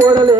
பொருளே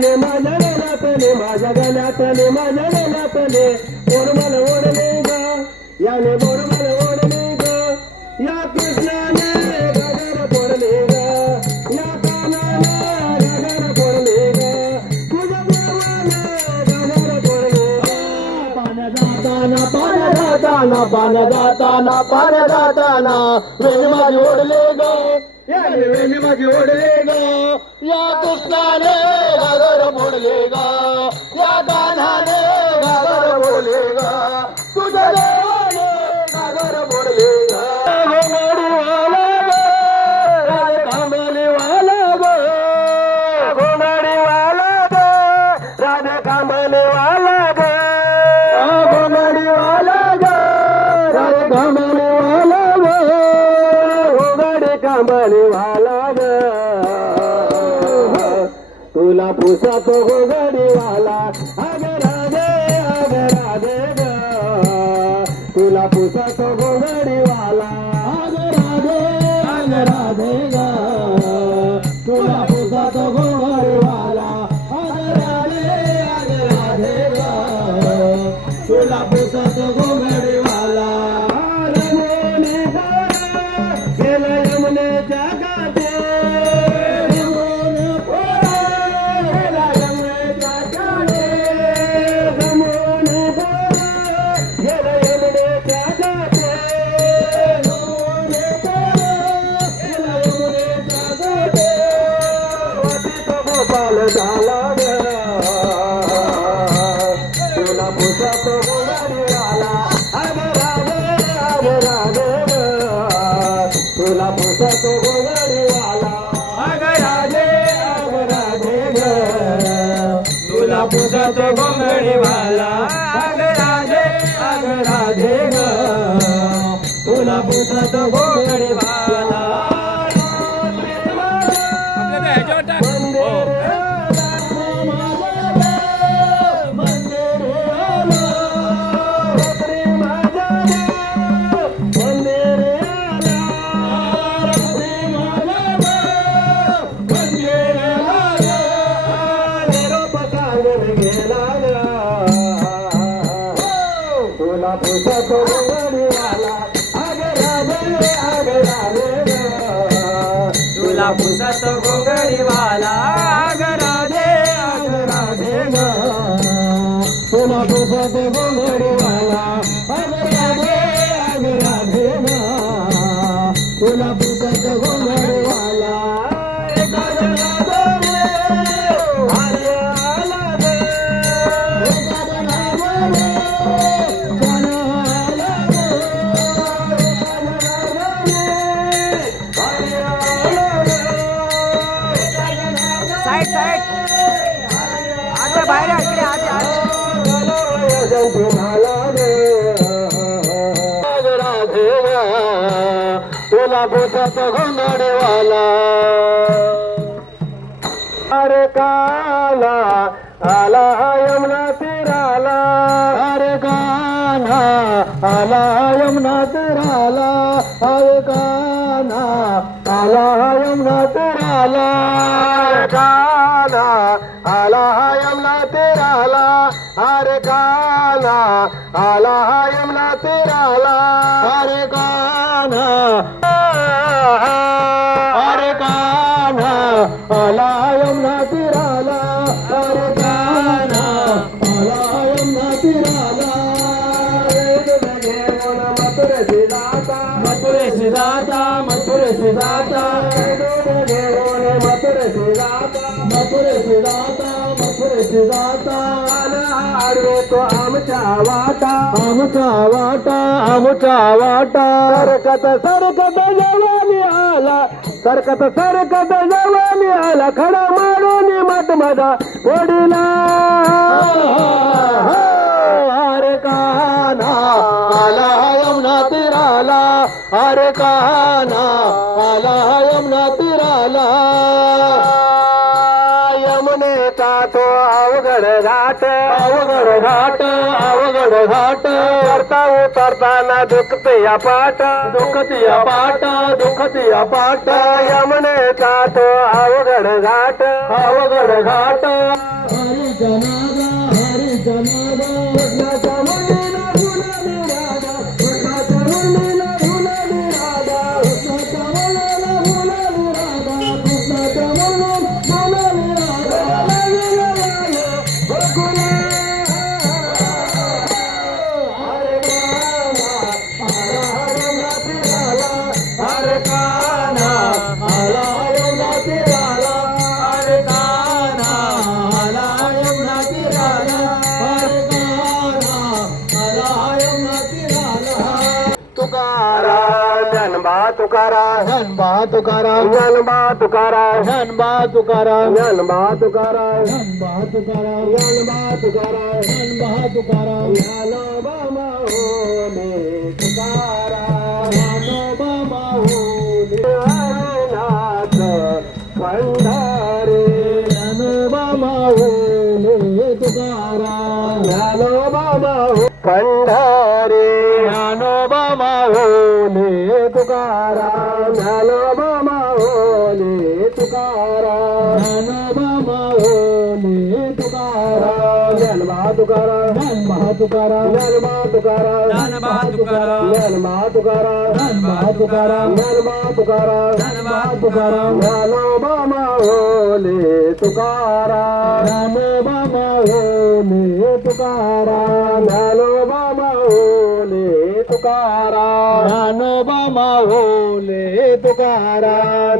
गल्यातले माझ्या गल्यातले माझ्या गल्यातले माझ्या गल्यातले बोरमल ओढले ग याने बोरमल ओढले ग. या कृष्णाने गगर फोडले ग या कानाने गगर फोडले ग. तुझ्या देवाने गगर ग. पान जाताना पान जाताना पान जाताना पान जाताना वेळ माझे ओढले ग. याने वेणी माझी ओढले ग. या कृष्णाने घागर मोडले गा या दानाने तुला पुसा तो ಸದಾ तुला पुसत आहे, आत. तुला अरे काला आला यमुना तीराला अरे कान्हा आला यमुना तीराला अरे कान्हा आला यमुना तीराला काला आला हर गाना आला यमुना तिराला हर गाना हर गाना आला यमुना तिराला हर गाना आला यमुना तिराला मथुर सिदाता मथुर सिदाता मथुर सिदाता मथुर सिदाता मथुर सिदाता मथुर सिदाता आडवे तो आमच्या वाटा. आमचा वाटा आमचा वाटा. सरकत सरकत जवानी आला. सरकत सरकत जवानी आला. खडा मारून मत मधा ओढीला. अरे काना आला यमुना तीराला अरे काना आला यमुना तीराला घाट अवघड घाट अवघड घाट. करता उतरताना दुखते या पाट दुखती पाट दुखती पाट यमुनेचा तो अवघड घाट. अवघड घाट. ज्ञानबा तुकाराम धनबा तुकाराम ज्ञानबा तुकाराम धनबा तुकाराम ज्ञानबा तुकाराम। धनबा तुकाराम ज्ञानोबा माऊली तुकाराम ज्ञानोबा माऊली हरिनाथ पंढरी ज्ञानोबा माऊली तुकाराम ज्ञानोबा माऊ पंढरी ज्ञानोबा माऊली तुकाराम। तुकारा ज्ञान महा तुकारा ज्ञान महा तुकारा तुकारा महा तुकारा ज्ञान महा तुकारा ज्ञान महा तुकारा ज्ञान महा तुकारा ज्ञानोबा माहोले तुकारा ज्ञानोबा माहोले तुकारा ज्ञानोबा माहोले तुकारा ज्ञानोबा माहोले तुकारा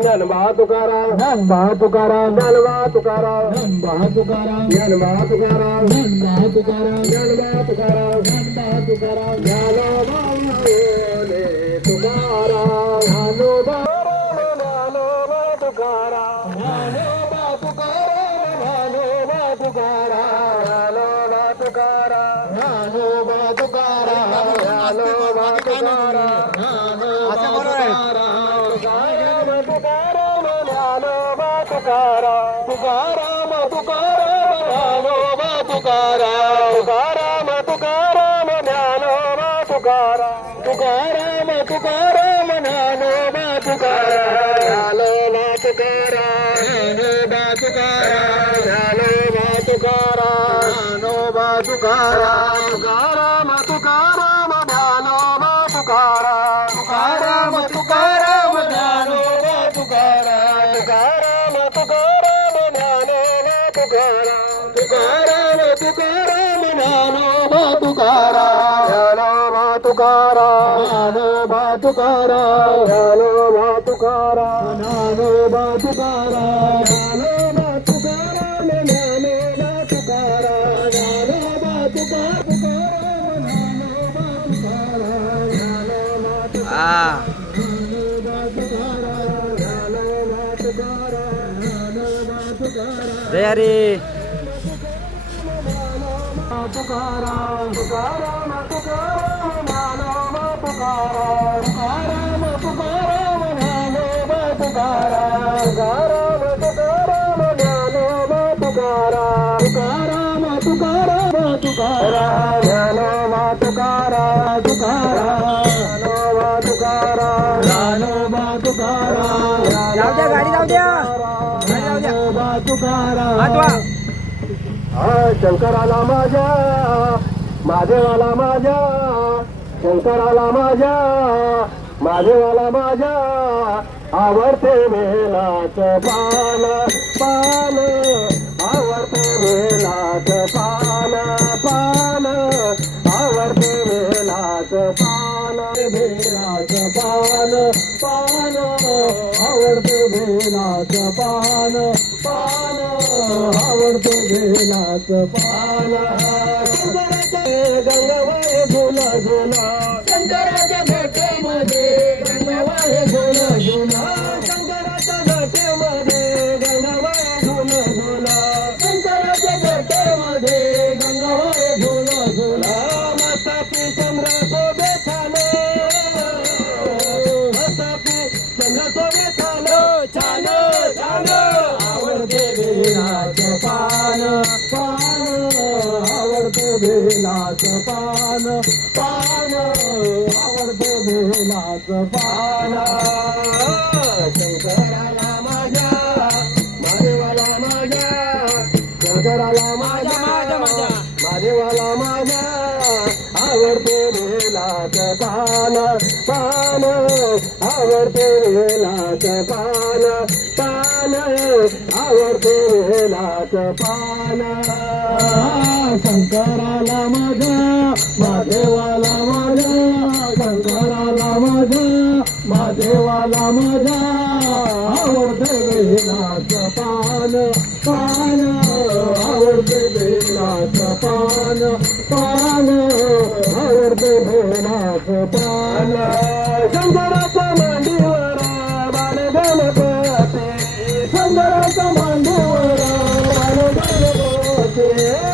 जनबा तुकारा धनबा तुकारा धनबा तुकारा धनबा तुकारा जनबा तुकारा धनबा तुकारा जनबा तुकारा धनबा तुकारा ज्ञानोबा माहोले तुकारा ज्ञानोबा पुकारा झालो वा पुकारा नो দয়ারে तुकारा तुकारा तुकारा वाजवा हा शंकराला माझ्या महादेवाला माझ्या शंकराला माझ्या महादेवाला माझ्या आवडते मेलाच पान पान आवडते मेलाच पान पान आवडते मेलाच पान भेलाच पान पान आवडते बेलाचं पान. पान आवडते बेलाचं पान. गंगाबाई झुला झुला पान शंकराला माझ्या महादेवाला माझ्या शंकराला माझ्या. महादेवाला माझ्या आवडते बेलाचं पान पान आवडते बेलाचं पान पान आवडते बेलाचं पान शंकराला माझ्या महादेवाला माझ्या शंकराला माझ्या महादेवाला माझ्या. आवडते बेलाचं पान पान. आवडते बेलाचं पान पान. आवडते बेलाचं पान. शंकराचा मांडीवर बाल गणपती शंकराच्या मांडीवर बालगणपती शंकराच्या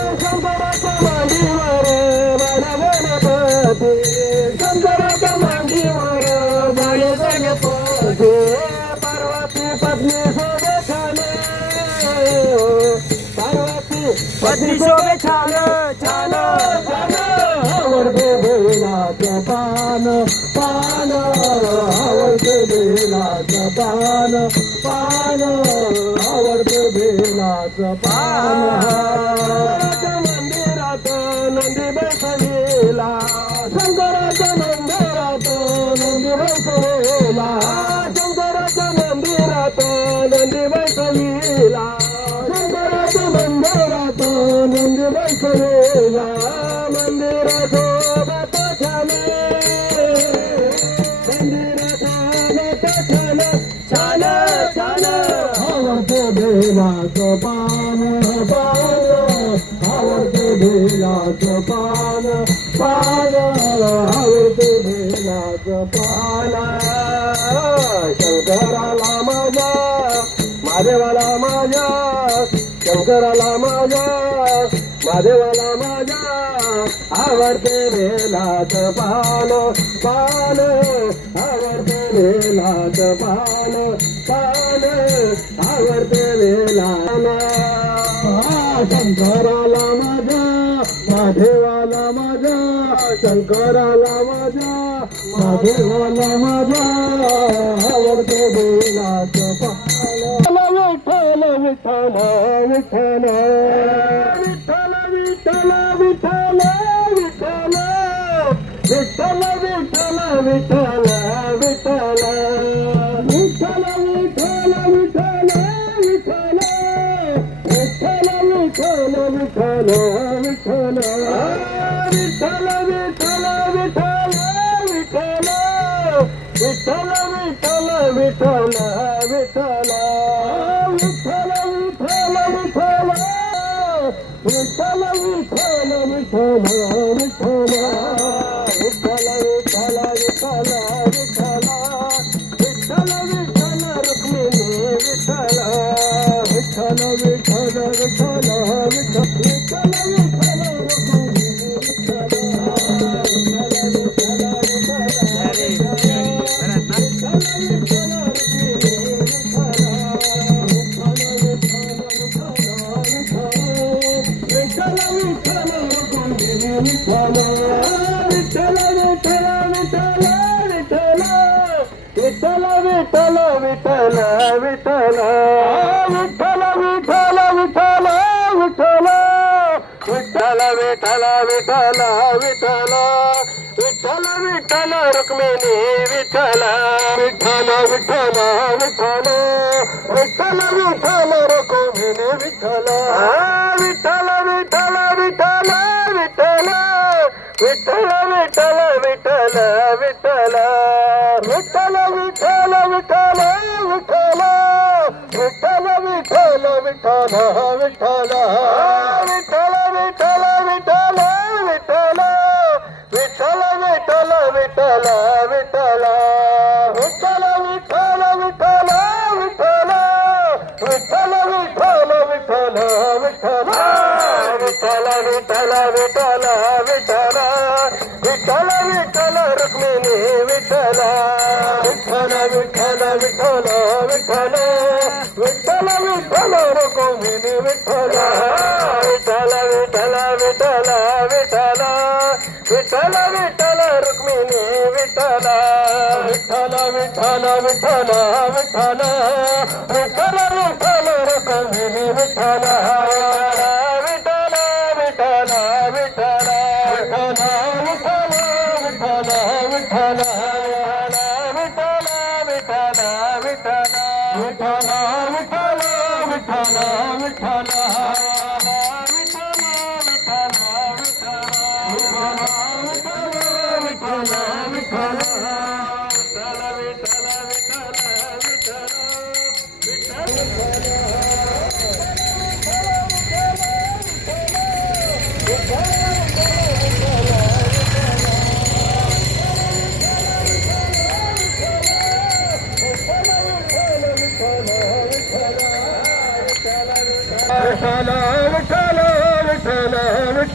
पान पान आवडते भेलाच पान. मंदिरात नंदी बसलेला शंकराच्या मंदिरात नंदी बसलेला शंकराच्या मंदिरात नंदी बसलेला शंकराच्या मंदिरात नंदी बसलेला. मंदिरात छान बेलाचं पान पान आवडते भेलाच पान पान आवडते भेलाच पान. शंकराला माझ्या महादेवाला माझ्या शंकराला माझ्या महादेवाला आवडते वेलाच पाल पाल. आवडते वेलाच पाल पाल. आवडते वेलाला. शंकराला माझा माधेवाला माझा शंकराला माझा माधेवाला माझा आवडते वेलाच पाल. विठ्ठल विठ्ठल विठ्ठल. விட்டல Música विठ्ठल विठ्ठल विठ्ठल विठ्ठल रुक्मिणी विठ्ठल विठ्ठल विठ्ठल विठ्ठल विठ्ठल विठ्ठल रुक्मिणी विठ्ठल विठ्ठल विठ्ठल विठ्ठल विठ्ठल विठ्ठल विठ्ठल विठ्ठल विठ्ठल विठ्ठल विठ्ठल विठ्ठल विठ्ठल विठ्ठल विठ्ठल विठ्ठल विठ्ठल विठ्ठल विठ्ठल रुक्मिणी विठ्ठल. विठ्ठल विठ्ठल विठ्ठल विठ्ठल. विठ्ठल विठ्ठल रुक्मिणी विठ्ठल.